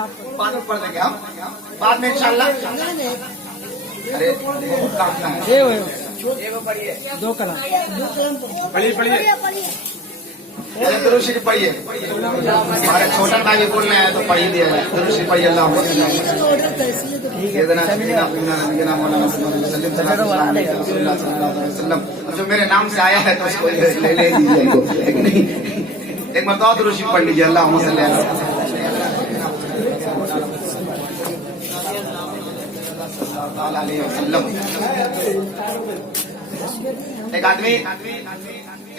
बाद में पढ़ देंगे हम, बाद में इंशाल्लाह। अरे दो कलम पढ़िए दुरूद शरीफ पढ़िए। हमारे छोटा भाई बोल रहे हैं तो पढ़ ही दिया है। दुरूद शरीफ पढ़िए। अल्लाह जो मेरे नाम से आया है तो उसको ले लीजिए। एक मरतबा दुरूद शरीफ पढ़ लीजिए। अल्लाह एक आदमी,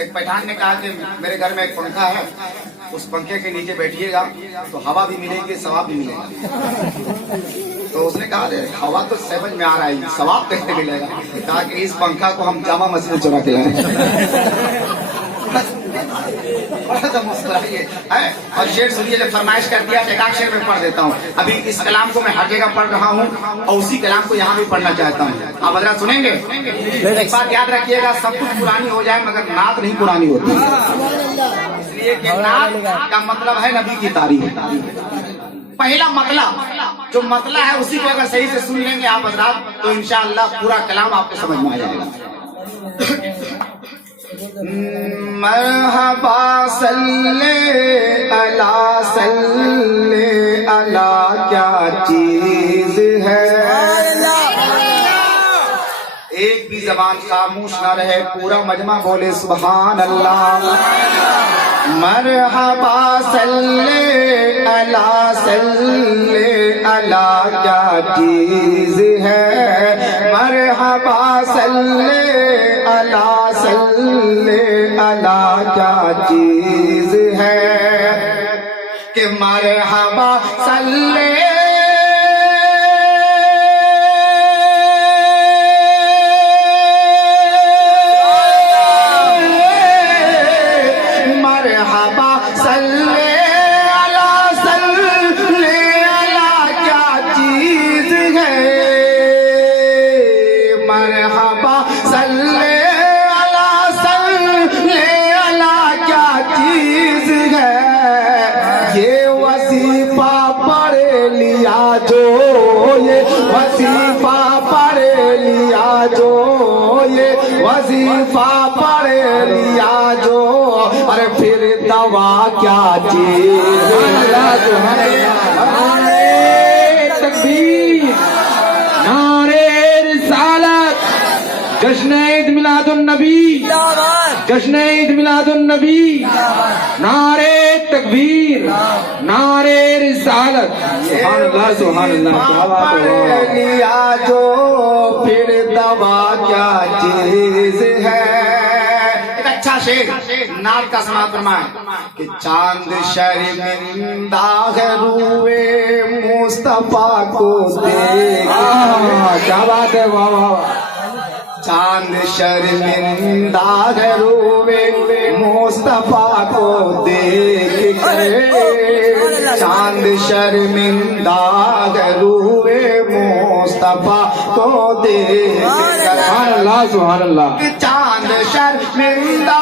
एक पठान ने कहा कि मेरे घर में एक पंखा है, उस पंखे के नीचे बैठिएगा तो हवा भी मिलेगी, सवाब भी मिलेगा। तो उसने कहा हवा तो समझ में आ रहा है, सवाब कैसे मिलेगा? कहा कि इस पंखा को हम जामा मस्जिद में चुरा के लाए। मुस्कुराइए और शेर सुनिए। जब फरमाइश कर दिया एक आध शेर में पढ़ देता हूँ। अभी इस कलाम को मैं हर जगह पढ़ रहा हूँ और उसी कलाम को यहाँ भी पढ़ना चाहता हूँ। आप हजरात सुनेंगे? एक बात याद रखिएगा, सब कुछ पुरानी हो जाए मगर नात नहीं पुरानी होती। इसलिए कि नात का मतलब है नबी की तारीफ। पहला मतला जो मतला है उसी को अगर सही से सुन लेंगे आप हजरात तो इंशाअल्लाह पूरा कलाम आपको समझ में आ जाएगा। मरहबा सल्ले अला क्या चीज है। एक भी जबान खामोश ना रहे, पूरा मजमा बोले सुभान अल्लाह। मरहबा सल्ले अला क्या चीज है। मरहबा सल्ले अला क्या चीज है कि मरहबा सल्ले वजीफा पढ़ लिया जो, अरे फिर दवा क्या चीज। नारे तकबीर, नारे रिसालत, जश्न ईद मिलादुन नबी, जश्न ईद मिलादुन नबी। नारे तकबीर, नारे रिसालत। सुभान अल्लाह, सुभान अल्लाह। लिया जो फिर दवा क्या चीज है। एक अच्छा शेर नात का समाप्त फरमाए कि चांद शर्मिंदा है रूए मुस्तफा को देख। क्या बात है, वाह वाह। चांद शर्मिंदा है रूए मुस्तफा को देख कर। चांद शर्मिंदा है रूए मुस्तफा को देख कर। सुभान अल्लाह, सुभान अल्लाह। चांद शर्मिंदा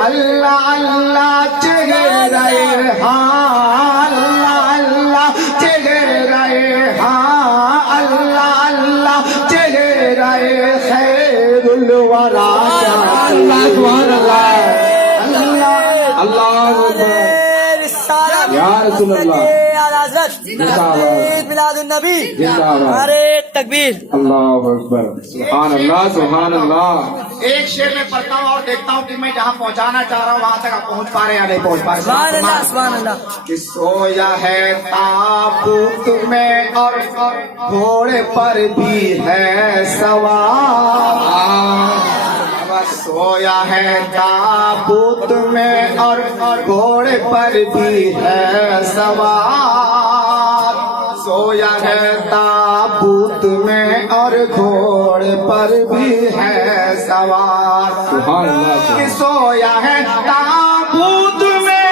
अल्लाह अल्लाह चेहरे हाँ, अल्लाह अल्लाह चेहरे हाँ, अल्लाह अल्लाह चेहरे खैरुल वरा। अल्लाह सुभान अल्लाह, अल्लाह या रसूल अल्लाह। नबी, अरे तकबीर, अल्लाह अकबर, सुभान अल्लाह, सुभान अल्लाह। एक शेर में पढ़ता हूँ और देखता हूँ कि मैं जहाँ पहुँचाना चाह रहा हूँ वहाँ तक आप पहुँच पा रहे या नहीं पहुँच पा रहे। सुभान अल्लाह, सुभान अल्लाह। कि सोया है ताबूत में और घोड़े पर भी है सवार। सोया है ताबूत में और घोड़े पर भी है सवार। सोया है ताबूत में में और घोड़े पर भी है सवार। सुभान अल्लाह। कि सोया है ताबूत में,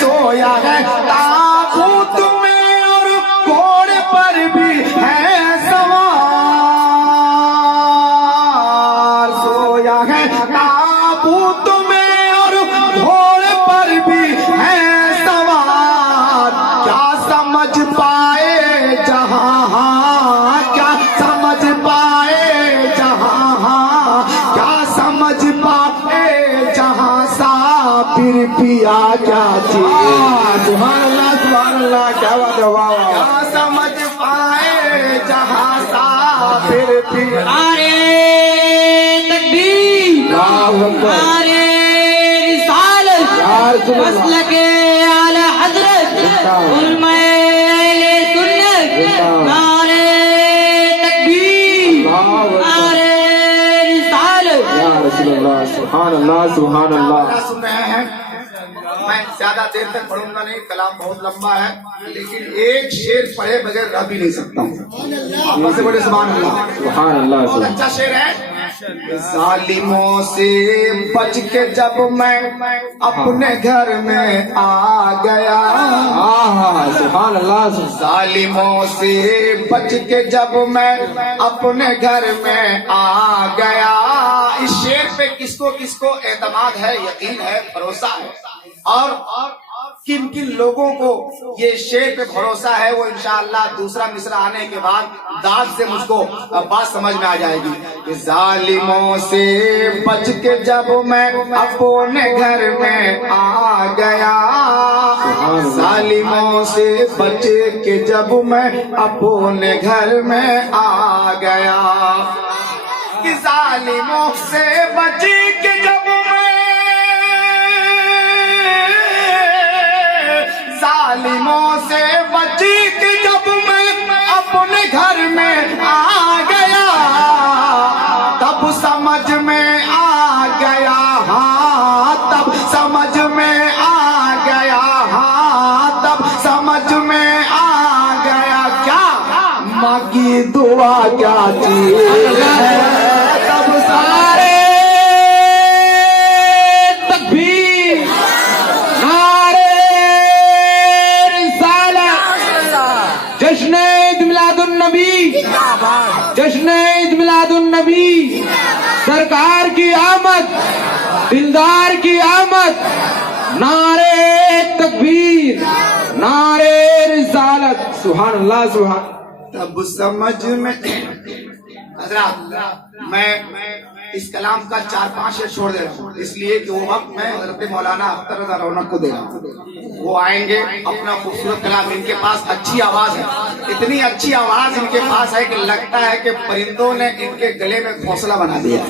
सोया है ताबूत में और घोड़े पर भी है सवार। सोया है ताबूत में और घोड़े पर भी है सवार। क्या समझ पाए जहां, क्या समझ पाए जहां, क्या समझ पाए जहां साबिर पिया क्या चीज। सुभान अल्लाह क्या बात है, वाह वाह। क्या समझ पाए जहां साबिर पिया। नारे तकबीर, अल्लाहु अकबर। नारे रिसालत, या रसूल अल्लाह। मसलके आला हजरत, उलमाए सुन्नत। नारे तकबीर, नारे रिसालत। या रसूल अल्लाह। सुभान अल्लाह सुभान अल्लाह। क्या सुन रहे हैं? मैं ज्यादा देर तक पढ़ूंगा नहीं, कलाम बहुत लंबा है, लेकिन एक शेर पढ़े बगैर रह भी नहीं सकता हूँ। सबसे बड़े सुभान अल्लाह। सुभान अल्लाह। बहुत अच्छा शेर है। जालिमों से बच के जब मैं अपने घर में आ गया, सुभान अल्लाह। जालिमों से बच के जब मैं अपने घर में आ गया। इस शेर पे किसको किसको एतमाद है, यकीन है, भरोसा है, और किन किन लोगों को ये शेर पे भरोसा है, वो इंशाअल्लाह दूसरा मिसरा आने के बाद दाद से मुझको बात समझ में आ जाएगी। कि जालिमों से बच के जब मैं अपने घर में आ गया, जालिमों से बच के जब मैं अपने घर में आ गया। कि जालिमों से बच के जब जालिमों से बच के जब मैं अपने घर में आ गया, तब समझ में आ गया, हाँ तब समझ में आ गया, हाँ तब समझ में आ गया। क्या माँ की दुआ क्या चीज है, तब सारे जश्न ईद मिलादुन नबी, सरकार की आमद, दिलदार की आमद। नारे तकबीर, नारे रिसालत। सुभान अल्लाह सुभान। तब समझ में हजरत, मैं इस कलाम का 4-5 शेर छोड़ दे रहा हूँ, इसलिए कि वो वक्त मैं हजरत मौलाना अख्तर रज़ा रौनक को दे रहा हूँ। वो आएंगे, अपना खूबसूरत कलाम, इनके पास अच्छी आवाज है, इतनी अच्छी आवाज इनके पास है कि लगता है कि परिंदों ने इनके गले में घोंसला बना दिया।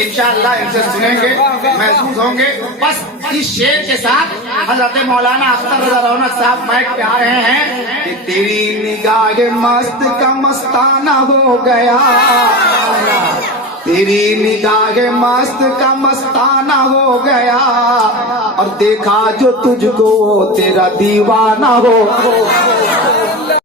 इंशाअल्लाह इनसे सुनेंगे, महसूस होंगे। बस इस शेर के साथ हजरत मौलाना अख्तर रज़ा रौनक साहब माइक पे आ रहे हैं। कि तेरी निगाह मस्त का मस्ताना हो गया, तेरी निगाह मस्त का मस्ताना हो गया, और देखा जो तुझको तेरा दीवाना हो।